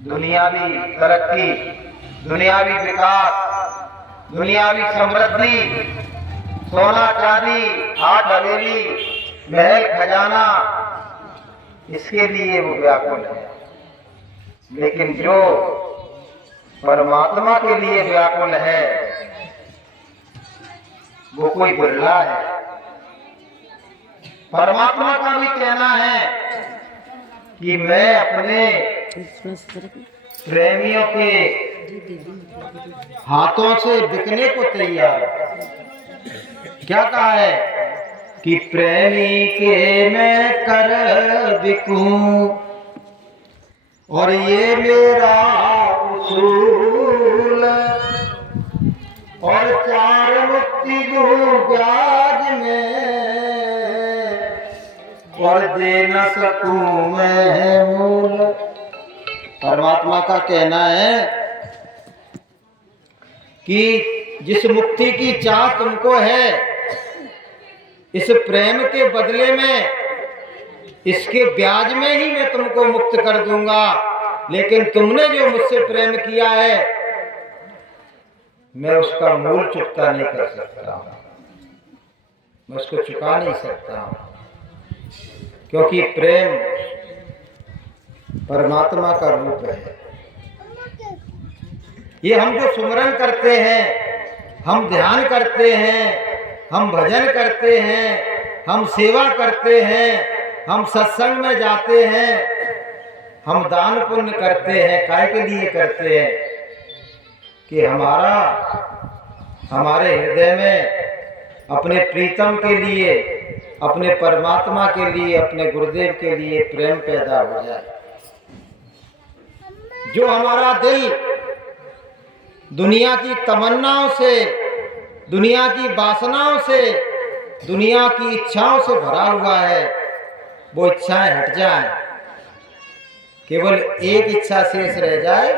दुनियावी तरक्की, दुनियावी विकास, दुनियावी समृद्धि, सोना चांदी, आठ हवेली, महल खजाना, इसके लिए वो व्याकुल है। लेकिन जो परमात्मा के लिए व्याकुल है वो कोई बिरला है। परमात्मा का भी कहना है कि मैं अपने प्रेमियों के हाथों से बिकने को तैयार हूं। क्या कहा है कि प्रेमी के मैं कर बिकूं और ये मेरा उसूल, और 4 मुक्ति दूं ब्याज में और दे न सकूं मैं मूल। परमात्मा का कहना है कि जिस मुक्ति की चाह तुमको है, इस प्रेम के बदले में, इसके ब्याज में ही मैं तुमको मुक्त कर दूंगा। लेकिन तुमने जो मुझसे प्रेम किया है, मैं उसका मूल चुकता नहीं कर सकता हूं, मैं उसको चुका नहीं सकता हूं, क्योंकि प्रेम परमात्मा का रूप है। ये हम जो सुमरन करते हैं, हम ध्यान करते हैं, हम भजन करते हैं, हम सेवा करते हैं, हम सत्संग में जाते हैं, हम दान पुण्य करते हैं, काय के लिए करते हैं कि हमारे हृदय में अपने प्रीतम के लिए, अपने परमात्मा के लिए, अपने गुरुदेव के लिए प्रेम पैदा हो जाए। जो हमारा दिल दुनिया की तमन्नाओं से, दुनिया की वासनाओं से, दुनिया की इच्छाओं से भरा हुआ है, वो इच्छाएं हट जाएं, केवल एक इच्छा शेष रह जाए,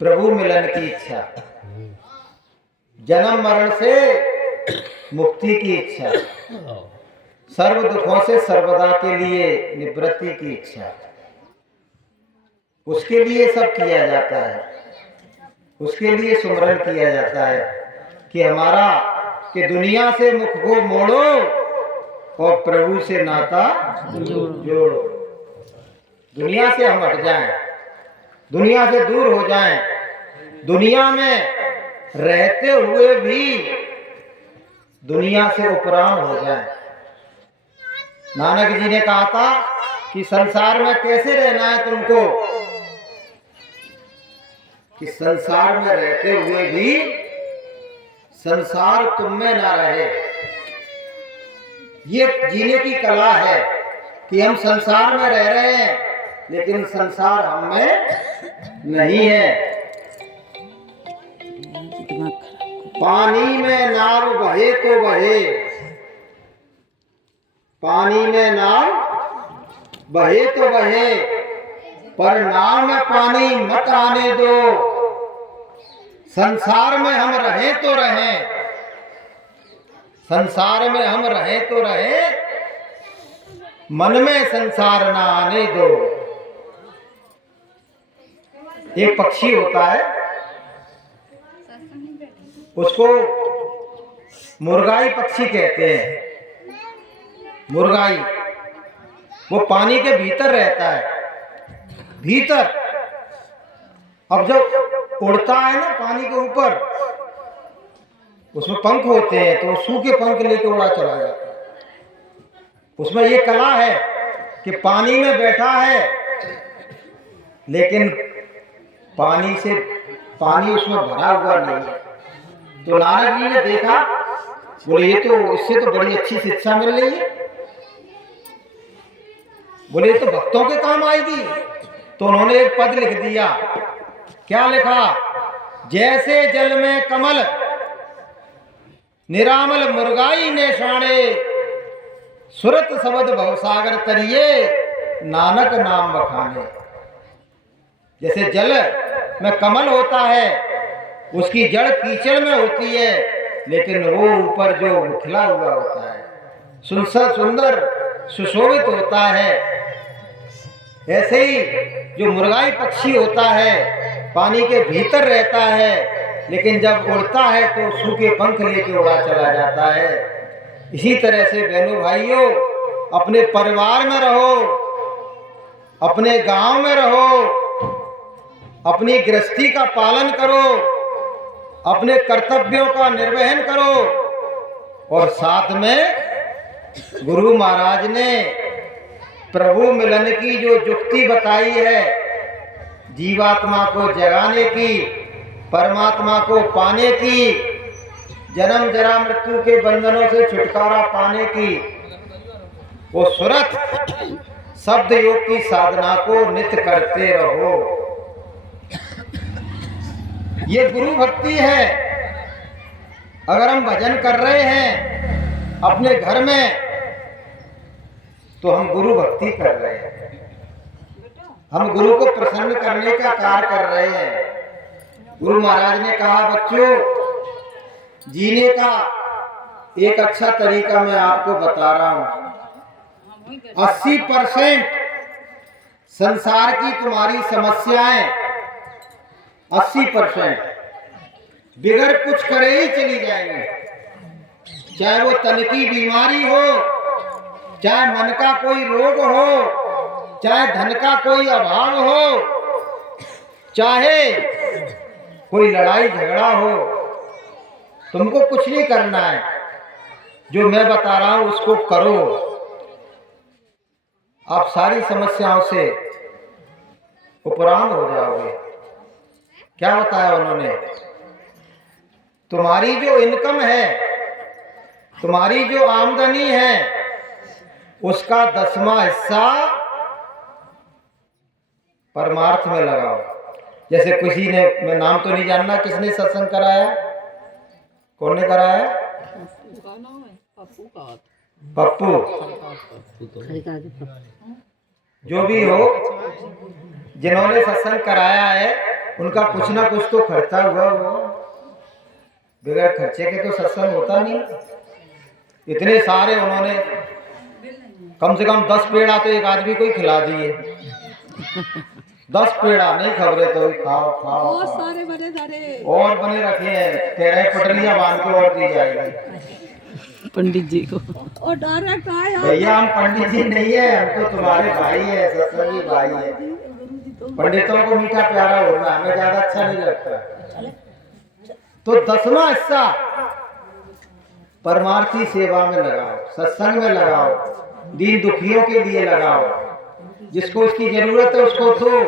प्रभु मिलन की इच्छा, जन्म मरण से मुक्ति की इच्छा, सर्व दुखों से सर्वदा के लिए निवृत्ति की इच्छा। उसके लिए सब किया जाता है, उसके लिए सुमरन किया जाता है कि हमारा कि दुनिया से मुख को मोड़ो और प्रभु से नाता जोड़ो। दुनिया से हम हट जाएं, दुनिया से दूर हो जाएं, दुनिया में रहते हुए भी दुनिया से उपराम हो जाएं। नानक जी ने कहा था कि संसार में कैसे रहना है तुमको, कि संसार में रहते हुए भी संसार तुम में ना रहे। ये जीने की कला है कि हम संसार में रह रहे हैं लेकिन संसार हम में नहीं है। पानी में नाव बहे तो बहे, पानी में नाव बहे तो बहे, पर नाव में पानी मत आने दो। संसार में हम रहें तो रहें, संसार में हम रहें तो रहें, मन में संसार ना आने दो। एक पक्षी होता है, उसको मुर्गाई पक्षी कहते हैं। मुर्गाई वो पानी के भीतर रहता है, भीतर। अब जब उड़ता है ना पानी के ऊपर, उसमें पंख होते हैं, तो सूखे पंख लेके उड़ा चला जाता है। उसमें ये कला है कि पानी में बैठा है लेकिन पानी उसमें भरा हुआ नहीं है। तो नानक जी ने देखा, बोले ये तो, इससे तो बड़ी अच्छी शिक्षा मिल रही है, बोले ये तो भक्तों के काम आएगी। तो उन्होंने एक पद लिख दिया। क्या लिखा? जैसे जल में कमल निरामल मुर्गाई ने शाणे, सुरत शब्द भवसागर तरिए नानक नाम बखाने। जैसे जल में कमल होता है, उसकी जड़ कीचड़ में होती है, लेकिन वो ऊपर जो खिला हुआ होता है, सुंदर सुशोभित होता है, ऐसे ही जो मुर्गाई पक्षी होता है पानी के भीतर रहता है, लेकिन जब उड़ता है तो सूखे पंख लेके उड़ा चला जाता है। इसी तरह से बहनों भाइयों, अपने परिवार में रहो, अपने गांव में रहो, अपनी गृहस्थी का पालन करो, अपने कर्तव्यों का निर्वहन करो, और साथ में गुरु महाराज ने प्रभु मिलन की जो युक्ति बताई है, जीवात्मा को जगाने की, परमात्मा को पाने की, जन्म जरा मृत्यु के बंधनों से छुटकारा पाने की, वो सुरत शब्द योग की साधना को नित्य करते रहो। ये गुरु भक्ति है। अगर हम भजन कर रहे हैं अपने घर में तो हम गुरु भक्ति कर रहे हैं, हम गुरु को प्रसन्न करने का कार्य कर रहे हैं। गुरु महाराज ने कहा, बच्चों, जीने का एक अच्छा तरीका मैं आपको बता रहा हूं। 80% संसार की तुम्हारी समस्याएं 80% बिगड़ कुछ करे ही चली जाएंगी। चाहे वो तन की बीमारी हो, चाहे मन का कोई रोग हो, चाहे धन का कोई अभाव हो, चाहे कोई लड़ाई झगड़ा हो, तुमको कुछ नहीं करना है। जो मैं बता रहा हूं उसको करो, आप सारी समस्याओं से उपराम हो जाओगे। क्या बताया उन्होंने? तुम्हारी जो इनकम है, तुम्हारी जो आमदनी है, उसका 10वां हिस्सा परमार्थ में लगाओ। जैसे किसी ने, मैं नाम तो नहीं जानना, किसने सत्संग कराया, कौन ने कराया? पप्पू। जो भी हो, जिन्होंने सत्संग कराया है उनका कुछ ना कुछ तो खर्चा हुआ हो। बगैर खर्चे के तो सत्संग होता नहीं। इतने सारे उन्होंने, कम से कम 10 पेड़ा तो एक आदमी को ही खिला दिए। 10 पेड़ा नहीं, खबरें तो खाओ खाओ, खाओ। सारे बने धरे और बने रखे हैं, कह रहे पटरियां बांध के और दी जाएगी पंडित जी को। और डायरेक्ट आया, भैया हम पंडित जी नहीं है, हम तो तुम्हारे भाई है, सत्संगी भाई है। पंडितों को मीठा प्यारा होना हमें ज्यादा अच्छा नहीं लगता। तो 10वां हिस्सा परमार्थी सेवा में लगाओ, सत्संग में लगाओ, दीन दुखियों के लिए लगाओ, जिसको उसकी जरूरत है उसको दो,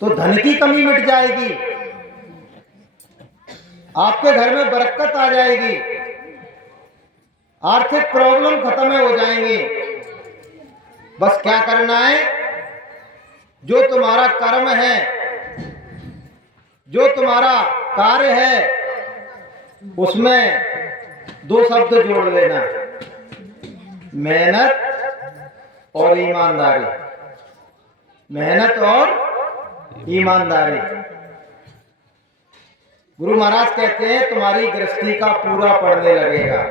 तो धन की कमी मिट जाएगी, आपके घर में बरकत आ जाएगी, आर्थिक प्रॉब्लम खत्म हो जाएंगी। बस क्या करना है? जो तुम्हारा कर्म है, जो तुम्हारा कार्य है, उसमें 2 शब्द जोड़ लेना, मेहनत और ईमानदारी। मेहनत और ईमानदारी। गुरु महाराज कहते हैं तुम्हारी गृहस्थी का पूरा पड़ने लगेगा,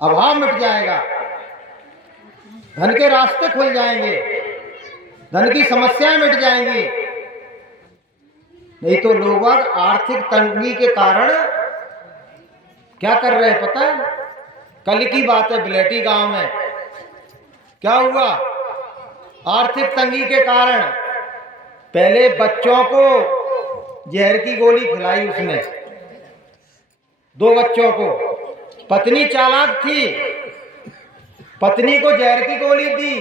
अभाव मिट जाएगा, धन के रास्ते खुल जाएंगे, धन की समस्याएं मिट जाएंगी। नहीं तो लोग आर्थिक तंगी के कारण क्या कर रहे हैं पता है? कल की बात है, बिलेटी गांव में क्या हुआ? आर्थिक तंगी के कारण पहले बच्चों को जहर की गोली खिलाई उसने, 2 बच्चों को। पत्नी चालाक थी, पत्नी को जहर की गोली दी।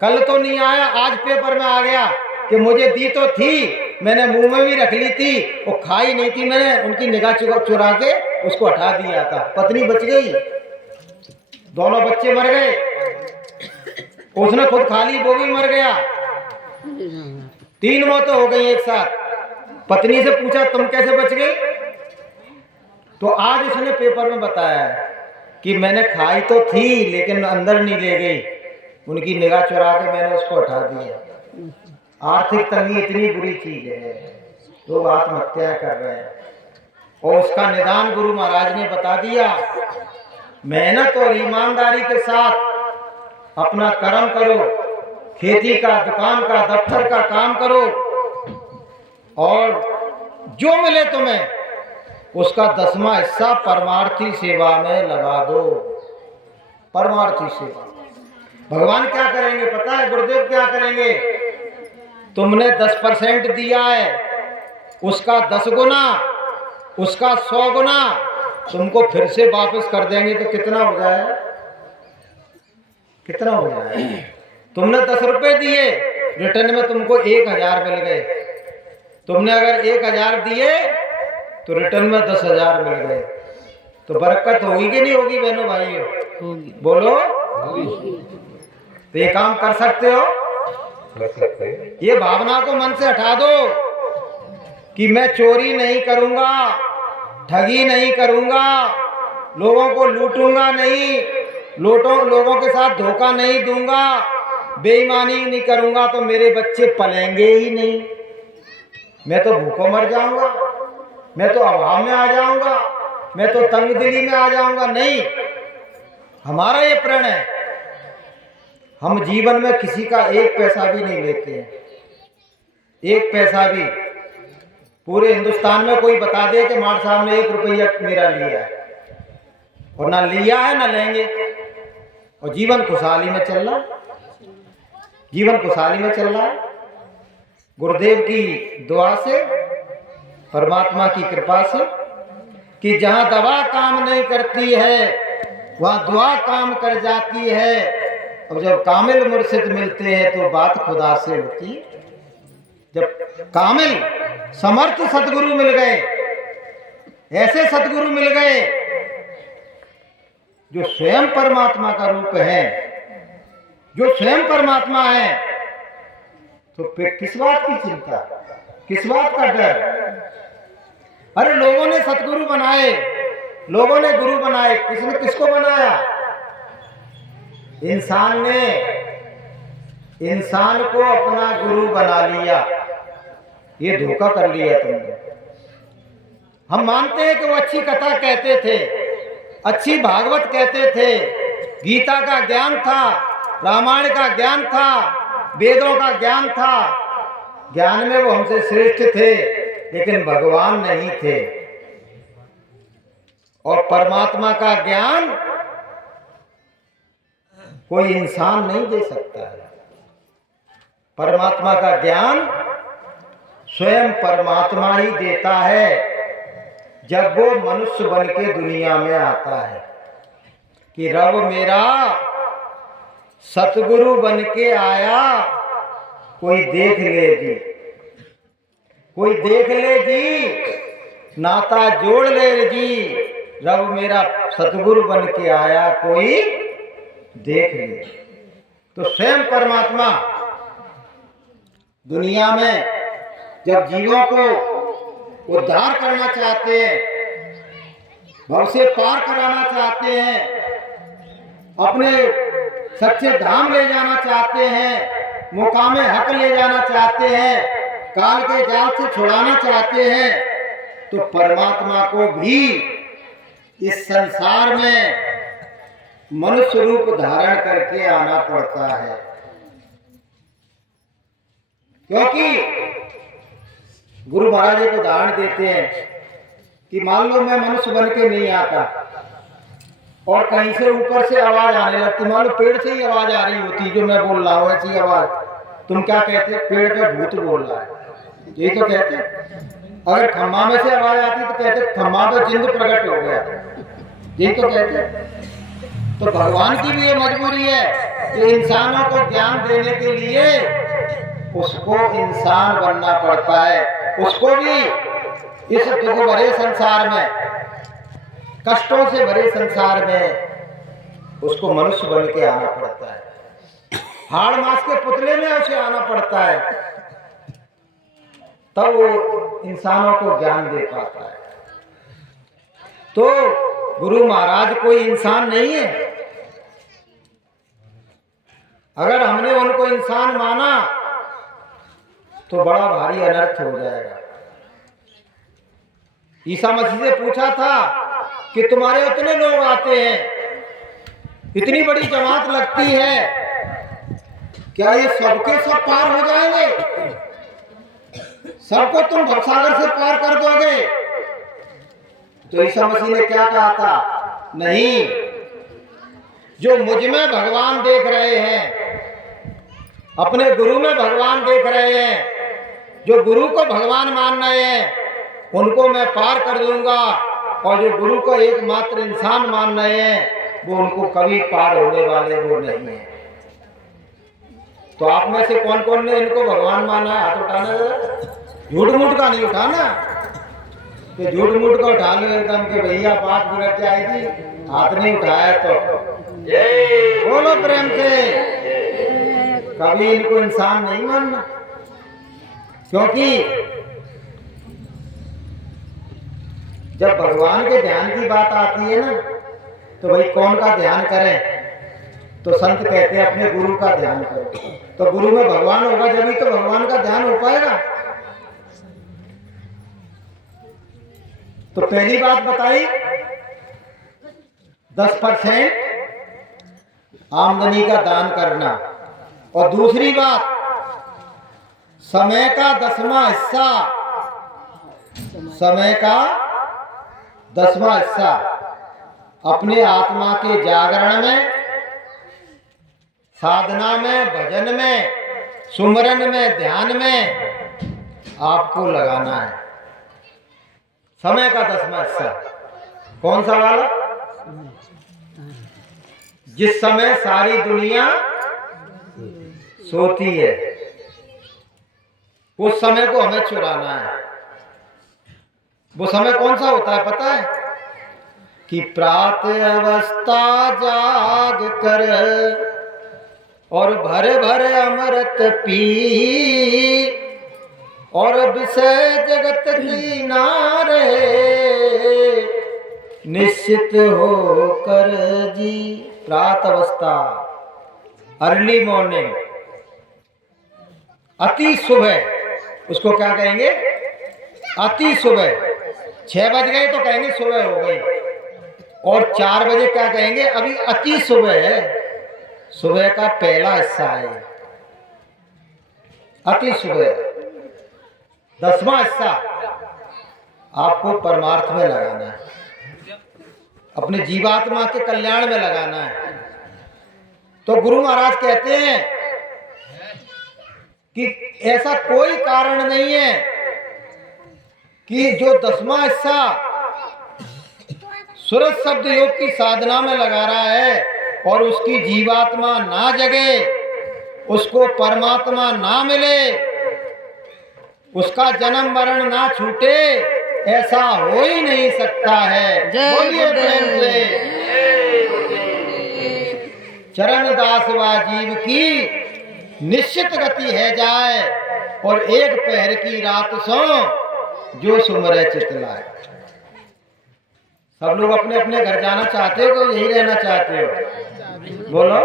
कल तो नहीं आया, आज पेपर में आ गया कि मुझे दी तो थी, मैंने मुंह में भी रख ली थी, वो खाई नहीं थी, मैंने उनकी निगाह चुरा के उसको हटा दिया था। पत्नी बच गई, दोनों बच्चे मर गए, उसने खुद खा ली, वो भी मर गया। 3 मौतें हो गई एक साथ। पत्नी से पूछा तुम कैसे बच गई? तो आज उसने पेपर में बताया कि मैंने खाई तो थी लेकिन अंदर नहीं ले गई, उनकी निगाह चुरा के मैंने उसको हटा दिया। आर्थिक तंगी इतनी बुरी चीज है, लोग आत्महत्या कर रहे हैं, और उसका निदान गुरु महाराज ने बता दिया। मेहनत और ईमानदारी के साथ अपना कर्म करो, खेती का, दुकान का, दफ्तर का काम करो और जो मिले तुम्हें उसका 10वां हिस्सा परमार्थी सेवा में लगा दो। परमार्थी सेवा। भगवान क्या करेंगे पता है? गुरुदेव क्या करेंगे? तुमने 10% दिया है, उसका 10 गुना, उसका 100 गुना तुमको फिर से वापस कर देंगे। तो कितना हो जाएगा? कितना हो जाएगा? तुमने 10 रुपए दिए, रिटर्न में तुमको 1000 मिल गए। तुमने अगर 1000 दिए तो रिटर्न में 10,000 मिल गए। तो बरकत होगी कि नहीं होगी बहनों भाइयों? बोलो। तो ये काम कर सकते हो? ये भावना को मन से हटा दो कि मैं चोरी नहीं करूंगा, ठगी नहीं करूंगा, लोगों को लूटूंगा नहीं, लोगों के साथ धोखा नहीं दूंगा, बेईमानी नहीं करूंगा तो मेरे बच्चे पलेंगे ही नहीं, मैं तो भूखों मर जाऊंगा, मैं तो अभाव में आ जाऊंगा, मैं तो तंगदिली में आ जाऊंगा। नहीं, हमारा ये प्रण है, हम जीवन में किसी का 1 पैसा भी नहीं लेते हैं। 1 पैसा भी। पूरे हिंदुस्तान में कोई बता दे कि मार साहब ने 1 रुपया मेरा लिया है, और ना लिया है ना लेंगे, और जीवन खुशहाली में चल रहा है। जीवन खुशहाली में चल रहा है गुरुदेव की दुआ से, परमात्मा की कृपा से, कि जहां दवा काम नहीं करती है वहां दुआ काम कर जाती है। और जब कामिल मुर्शिद मिलते हैं तो बात खुदा से होती है। जब कामिल समर्थ सदगुरु मिल गए, ऐसे सदगुरु मिल गए जो स्वयं परमात्मा का रूप है, जो स्वयं परमात्मा है, तो फिर किस बात की चिंता, किस बात का डर? अरे लोगों ने सतगुरु बनाए, लोगों ने गुरु बनाए, किसने किसको बनाया? इंसान ने इंसान को अपना गुरु बना लिया। ये धोखा कर लिया तुमने। हम मानते हैं कि वो अच्छी कथा कहते थे, अच्छी भागवत कहते थे, गीता का ज्ञान था, रामायण का ज्ञान था, वेदों का ज्ञान था, ज्ञान में वो हमसे श्रेष्ठ थे, लेकिन भगवान नहीं थे। और परमात्मा का ज्ञान कोई इंसान नहीं दे सकता है। परमात्मा का ज्ञान स्वयं परमात्मा ही देता है जब वो मनुष्य बन के दुनिया में आता है। कि रब मेरा सतगुरु बन के आया, कोई देख ले जी, कोई देख ले जी, नाता जोड़ ले जी। रब मेरा सतगुरु बन के आया, कोई देख ले। तो स्वयं परमात्मा दुनिया में जब जीवों को उद्धार करना चाहते हैं, भव से पार कराना चाहते हैं, अपने सच्चे धाम ले जाना चाहते हैं, मुकामे हक ले जाना चाहते हैं, काल के जाल से छुड़ाना चाहते हैं, तो परमात्मा को भी इस संसार में मनुष्य रूप धारण करके आना पड़ता है। क्योंकि गुरु महाराज एक उदाहरण देते हैं कि मान लो मैं मनुष्य बन के नहीं आता और कहीं से ऊपर से आवाज आने लगती, मान लो पेड़ से ही आवाज आ रही होती जो मैं बोल रहा हूँ, ऐसी आवाज, तुम क्या कहते? पेड़ पे भूत बोल रहा है, यही तो कहते। अगर खम्मा में से आवाज आती तो कहते खम्मा पे जिंद प्रकट हो गया, यही तो कहते। तो भगवान की भी ये मजबूरी है कि इंसानों को ज्ञान देने के लिए उसको इंसान बनना पड़ता है, उसको भी इस दुख भरे संसार में, कष्टों से भरे संसार में उसको मनुष्य बन के आना पड़ता है। हाड़ मास के पुतले में उसे आना पड़ता है, तब वो इंसानों को ज्ञान दे पाता है। तो गुरु महाराज कोई इंसान नहीं है। अगर हमने उनको इंसान माना तो बड़ा भारी अनर्थ हो जाएगा। ईसा मसीह से पूछा था कि तुम्हारे उतने लोग आते हैं, इतनी बड़ी जमात लगती है, क्या ये सबके सब पार हो जाएंगे? सबको तुम भवसागर से पार कर दोगे? तो ईसा मसीह ने क्या कहा था? नहीं, जो मुझ में भगवान देख रहे हैं, अपने गुरु में भगवान देख रहे हैं, जो गुरु को भगवान मान रहे हैं, उनको मैं पार कर दूंगा, और जो गुरु को एकमात्र इंसान मान रहे हैं, वो उनको कभी पार होने वाले वो नहीं है। तो आप में से कौन कौन ने इनको भगवान माना है? हाथ उठाना जरा। झूठ मूठ का नहीं उठाना, कि झूठ मूठ का उठा लो एकदम के भैया बात बिगड़ जाएगी, हाथ नहीं उठाया तो बोलो प्रेम से। कभी इनको इंसान नहीं मानना, क्योंकि जब भगवान के ध्यान की बात आती है ना, तो भाई कौन का ध्यान करें? तो संत कहते हैं अपने गुरु का ध्यान करो। तो गुरु में भगवान होगा जब ही तो भगवान का ध्यान हो पाएगा। तो पहली बात बताई 10% आमदनी का दान करना, और दूसरी बात समय का 10वां हिस्सा, समय का 10वां हिस्सा अपने आत्मा के जागरण में, साधना में, भजन में, सुमरन में, ध्यान में आपको लगाना है। समय का 10वां हिस्सा कौन सा वाला? जिस समय सारी दुनिया सोती है, उस समय को हमें चुराना है। वो समय कौन सा होता है पता है? कि प्रातः अवस्था जाग कर और भर भर अमृत पी, और विषय जगत की नारे निश्चित होकर जी। प्रातः अवस्था, अर्ली मॉर्निंग, अति सुबह, उसको क्या कहेंगे? अति सुबह। 6 बज गए तो कहेंगे सुबह हो गई, और 4 बजे क्या कहेंगे? अभी अति सुबह है। सुबह का पहला हिस्सा है अति सुबह। 10वां हिस्सा आपको परमार्थ में लगाना है, अपने जीवात्मा के कल्याण में लगाना है। तो गुरु महाराज कहते हैं कि ऐसा कोई कारण नहीं है कि जो 10वां हिस्सा सूरज शब्द योग की साधना में लगा रहा है और उसकी जीवात्मा ना जगे, उसको परमात्मा ना मिले, उसका जन्म मरण ना छूटे, ऐसा हो ही नहीं सकता है। बोलिए प्रेम से। चरण दासवा जीव की निश्चित गति है जाए, और एक पहर की रात सो जो सुमरे चितलाए। सब लोग अपने अपने घर जाना चाहते हो कि यही रहना चाहते हो? बोलो।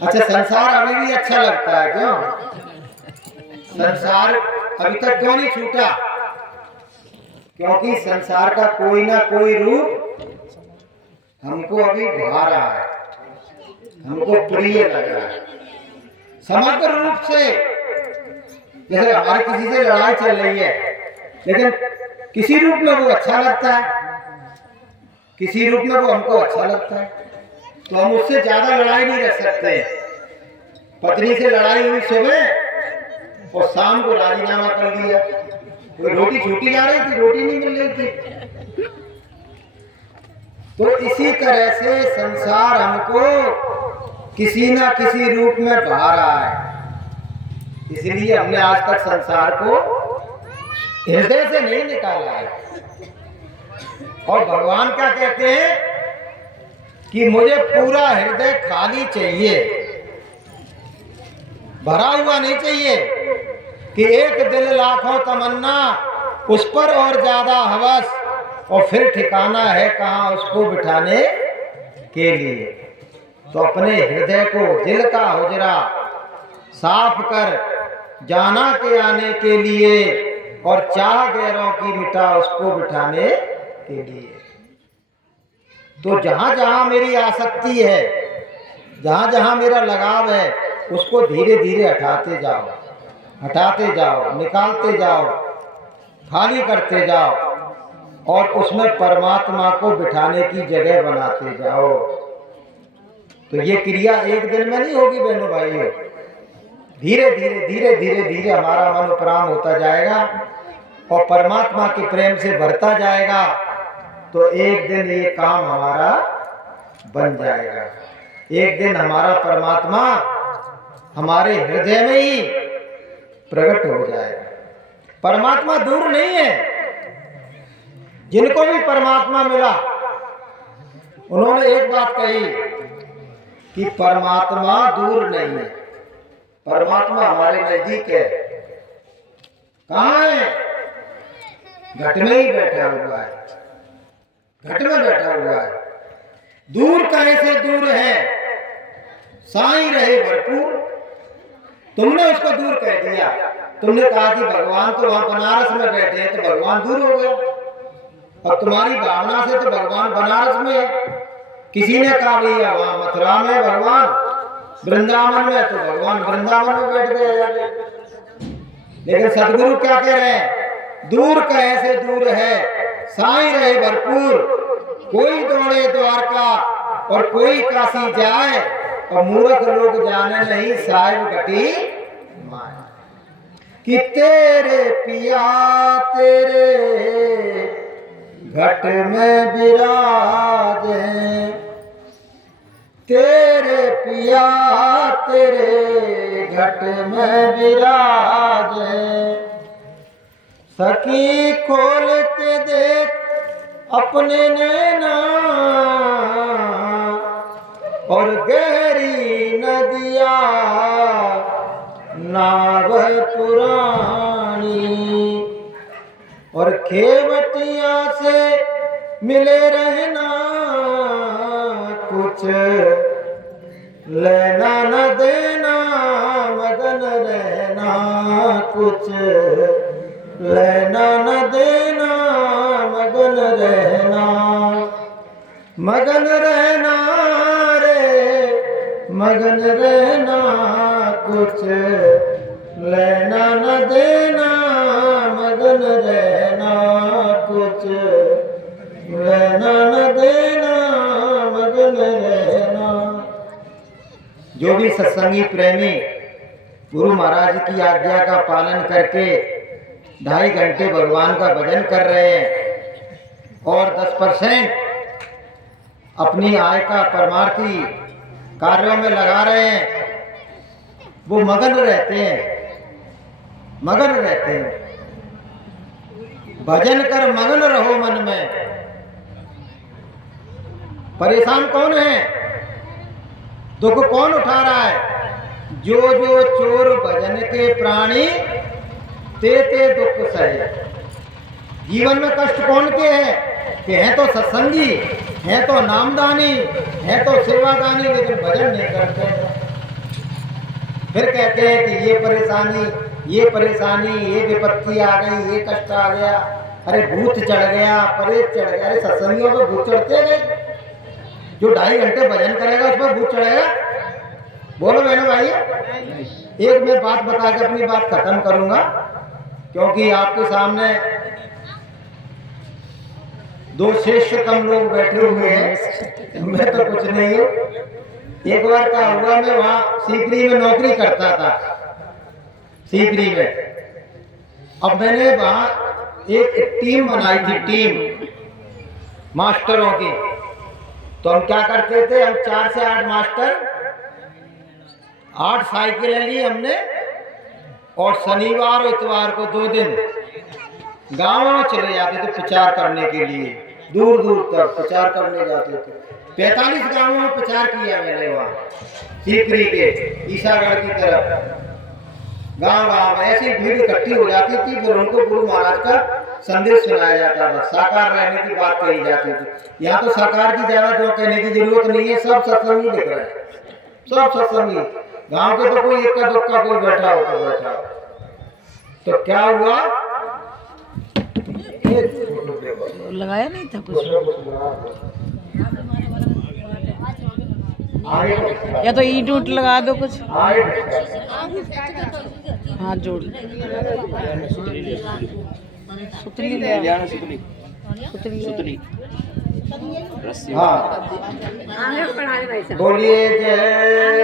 अच्छा, संसार अभी भी अच्छा लगता है क्यों? संसार अभी तक क्यों नहीं छूटा? क्योंकि संसार का कोई ना कोई रूप हमको अभी भा रहा है, हमको प्रिय लग रहा है समग्र रूप से। जैसे हमारी किसी से लड़ाई चल रही है, लेकिन किसी रूप में वो अच्छा लगता है, किसी रूप में वो हमको अच्छा लगता है, तो हम उससे ज्यादा लड़ाई नहीं रख सकते। पत्नी से लड़ाई हुई सुबह और शाम को राजीनामा कर लिया। कोई रोटी छूटी जा रही थी, रोटी नहीं मिल रही थी। तो इसी तरह से संसार हमको किसी ना किसी रूप में भा रहा है, इसलिए हमने आज तक संसार को हृदय से नहीं निकाला है। और भगवान क्या कहते हैं कि मुझे पूरा हृदय खाली चाहिए, भरा हुआ नहीं चाहिए कि एक दिल लाखों तमन्ना, उस पर और ज्यादा हवस, और फिर ठिकाना है कहाँ उसको बिठाने के लिए। तो अपने हृदय को, दिल का हुजरा साफ कर जाना के आने के लिए, और चाह गैरों की मिटा उसको बिठाने के लिए। तो जहां जहां मेरी आसक्ति है, जहाँ जहाँ मेरा लगाव है उसको धीरे धीरे हटाते जाओ, निकालते जाओ, खाली करते जाओ और उसमें परमात्मा को बिठाने की जगह बनाते जाओ। तो ये क्रिया एक दिन में नहीं होगी बहनों भाइयों, धीरे धीरे हमारा मन उपराम होता जाएगा और परमात्मा के प्रेम से भरता जाएगा। तो एक दिन ये काम हमारा बन जाएगा। एक दिन हमारा परमात्मा हमारे हृदय में ही प्रकट हो जाएगा। परमात्मा दूर नहीं है। जिनको भी परमात्मा मिला उन्होंने एक बात कही कि परमात्मा दूर नहीं है, परमात्मा हमारे नजदीक है। कहाँ है? घट में ही बैठा हुआ है, घट में बैठा हुआ है। दूर कहीं से दूर है, साईं रहे भरपूर। तुमने उसको दूर कह दिया। तुमने कहा कि भगवान तो वहां बनारस में बैठे हैं, तो भगवान दूर हो गया। और तुम्हारी भावना से तो भगवान बनारस में है। किसी ने कहा भैया वहां मथुरा में भगवान, वृंदावन में, तो भगवान वृंदावन में बैठ गया। लेकिन सदगुरु क्या कह रहे हैं? दूर कहे से दूर है, साईं रहे भरपूर। कोई दौड़े द्वारका और कोई काशी जाए, और मूर्ख लोग जाने नहीं साहिब घटी माए। कि तेरे पिया तेरे घट में विराजे, तेरे पिया तेरे घट में विराजे। सखी खोल के देख अपने नैना, और गहरी नदिया नाव पुरानी, और खेवटिया से मिले रहना, कुछ लेना न देना, मगन रहना, कुछ लेना न देना, मगन रहना, मगन रहना रे, मगन रहना, कुछ लेना न देना, मगन रहना, कुछ लेना न देना, मगन रहना। जो भी सत्संगी प्रेमी गुरु महाराज की आज्ञा का पालन करके 2.5 घंटे भगवान का भजन कर रहे हैं और 10% अपनी आय का परमार्थी कार्यों में लगा रहे हैं, वो मगन रहते हैं, मगन रहते हैं। भजन कर मगन रहो मन में। परेशान कौन है? दुख कौन उठा रहा है? जो जो चोर भजन के प्राणी, ते ते दुख सहे। जीवन में कष्ट कौन के हैं? कि हैं तो सत्संगी, हैं तो नामदानी, हैं तो सेवादानी, लेकिन भजन नहीं करते। फिर कहते हैं कि ये परेशानी, ये परेशानी, ये विपत्ति आ गई, ये कष्ट आ गया, अरे भूत चढ़ गया, प्रेत चढ़ गया। अरे सत्संगियों पे भूत चढ़ते गए? जो 2.5 घंटे भजन करेगा उस पर भूत चढ़ेगा? बोलो बहनों भाई। एक मैं बात बता के अपनी बात खत्म करूंगा, क्योंकि आपके सामने 2 श्रेष्ठतम लोग बैठे हुए हैं, मैं तो कुछ नहीं हूँ। एक बार क्या हुआ, मैं वहां सीकरी में नौकरी करता था, सीकरी में। अब मैंने वहां एक टीम बनाई थी, टीम मास्टरों की। तो हम क्या करते थे, हम 4 से 8 मास्टर, 8 साइकिलें ली हमने, और शनिवार और इतवार को 2 दिन गाँव में चले जाते थे प्रचार करने के लिए। दूर दूर तक प्रचार करने जाते थे। 45 गांवों में प्रचार किया मैंने वहाँ सीकरी के ईसागढ़ की तरफ। गांव गांव में ऐसी भीड़ इकट्ठी हो जाती थी, फिर उनको गुरु महाराज का संदेश सुनाया जाता था, साकार रहने की बात कही जाती थी। यहाँ तो साकार की ज्यादा जो कहने की जरूरत नहीं है, सब सत्संगी दिख रहे हैं, सब सत्संगी। गांव के तो कोई इक्का दुक्का कोई बैठा होता बैठा। तो क्या हुआ, लगाया नहीं था कुछ। आगे बचता है। या तो ईंट ऊंट लगा दो कुछ। आगे बचता है। हाथ जोड़। सुतली ले लिया सुतली सुतली। रस्सी हाँ बोलिए जय